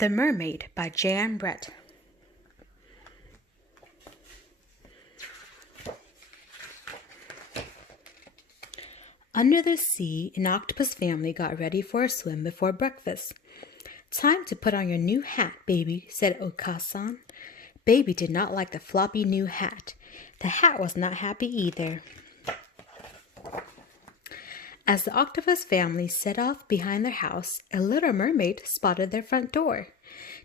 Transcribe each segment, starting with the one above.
The Mermaid by Jan Brett. Under the sea, an octopus family got ready for a swim before breakfast. "Time to put on your new hat, baby," said Okasan. Baby did not like the floppy new hat. The hat was not happy either. As the octopus family set off behind their house, a little mermaid spotted their front door.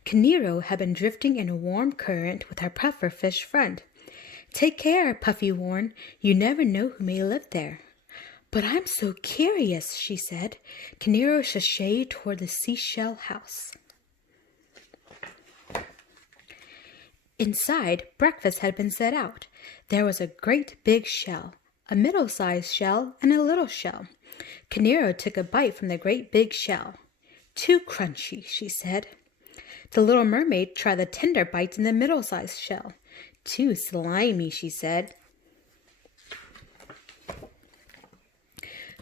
Kinero had been drifting in a warm current with her pufferfish friend. "Take care," Puffy warned. "You never know who may live there." "But I'm so curious," she said. Kinero sashayed toward the seashell house. Inside, breakfast had been set out. There was a great big shell, a middle-sized shell, and a little shell. Kinero took a bite from the great big shell. "Too crunchy," she said. The little mermaid tried the tender bites in the middle-sized shell. "Too slimy," she said.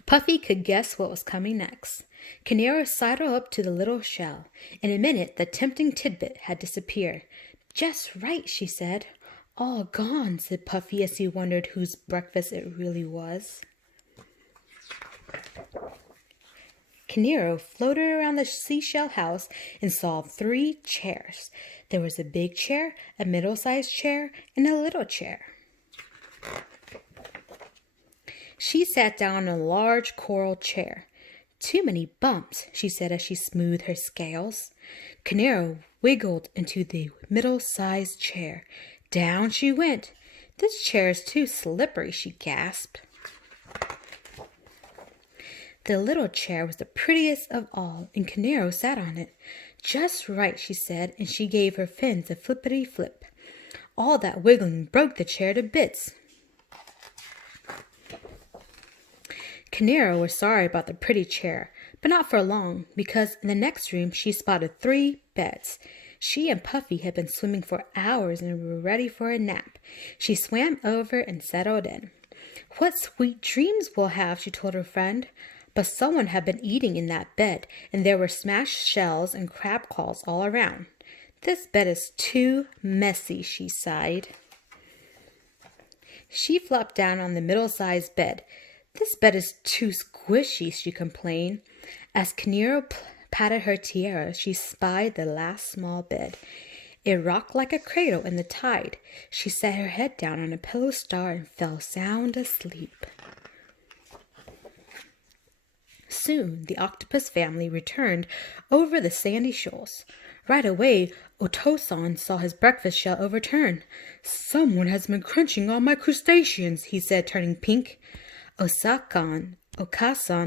Puffy could guess what was coming next. Kinero sidled up to the little shell. In a minute, the tempting tidbit had disappeared. "Just right," she said. "All gone," said Puffy as he wondered whose breakfast it really was. Kinero floated around the seashell house and saw 3 chairs. There was a big chair, a middle-sized chair, and a little chair. She sat down in a large coral chair. "Too many bumps," she said as she smoothed her scales. Kinero wiggled into the middle-sized chair. Down she went. "This chair is too slippery," she gasped. The little chair was the prettiest of all, and Kinero sat on it. "Just right," she said, and she gave her fins a flippity-flip. All that wiggling broke the chair to bits. Kinero was sorry about the pretty chair, but not for long, because in the next room she spotted 3 beds. She and Puffy had been swimming for hours and were ready for a nap. She swam over and settled in. "What sweet dreams we'll have," she told her friend. But someone had been eating in that bed, and there were smashed shells and crab claws all around. "This bed is too messy," she sighed. She flopped down on the middle-sized bed. "This bed is too squishy," she complained. As Kinero patted her tiara, she spied the last small bed. It rocked like a cradle in the tide. She set her head down on a pillow star and fell sound asleep. Soon the octopus family returned over the sandy shoals. Right away, Otosan saw his breakfast shell overturned. "Someone has been crunching on my crustaceans," he said, turning pink. Okasan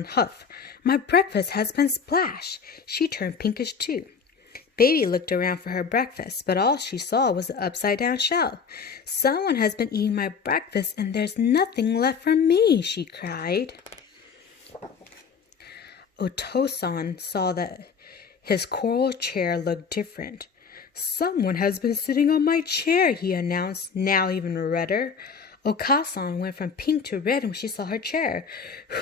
huffed. "My breakfast has been splashed." She turned pinkish too. Baby looked around for her breakfast, but all she saw was the upside-down shell. "Someone has been eating my breakfast, and there's nothing left for me," she cried. Otosan saw that his coral chair looked different. "Someone has been sitting on my chair," he announced, now even redder. Okasan went from pink to red when she saw her chair.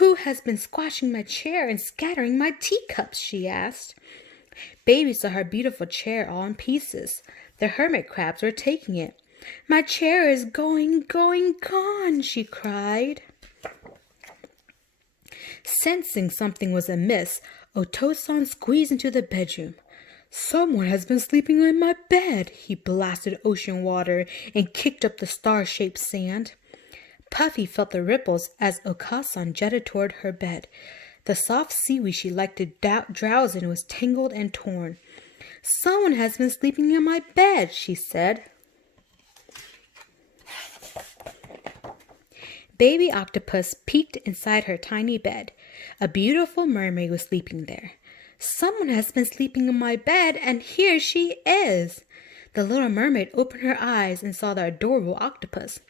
"Who has been squashing my chair and scattering my teacups?" she asked. Baby saw her beautiful chair all in pieces. The hermit crabs were taking it. "My chair is going, gone," she cried. Sensing something was amiss, Otosan squeezed into the bedroom. "Someone has been sleeping in my bed," he blasted ocean water and kicked up the star-shaped sand. Puffy felt the ripples as Okasan jetted toward her bed. The soft seaweed she liked to drowse in was tangled and torn. "Someone has been sleeping in my bed," she said. Baby octopus peeked inside her tiny bed. A beautiful mermaid was sleeping there. "Someone has been sleeping in my bed, and here she is." The little mermaid opened her eyes and saw the adorable octopus.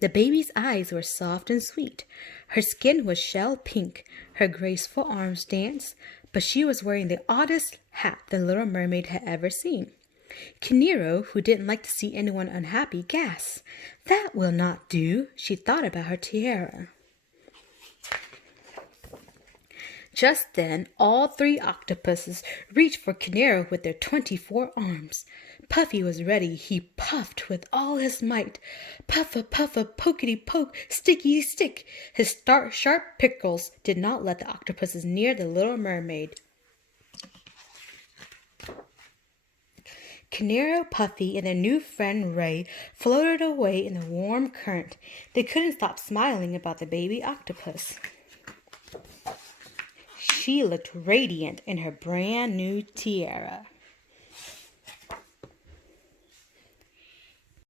The baby's eyes were soft and sweet. Her skin was shell pink. Her graceful arms danced, but she was wearing the oddest hat the little mermaid had ever seen. Kinero, who didn't like to see anyone unhappy, gasped. "That will not do." She thought about her tiara. Just then, all three octopuses reached for Canaro with their 24 arms. Puffy was ready. He puffed with all his might. Puffa, puffa, pokety poke, sticky stick. His sharp pickles did not let the octopuses near the Little Mermaid. Canaro, Puffy, and their new friend Ray floated away in the warm current. They couldn't stop smiling about the baby octopus. She looked radiant in her brand new tiara.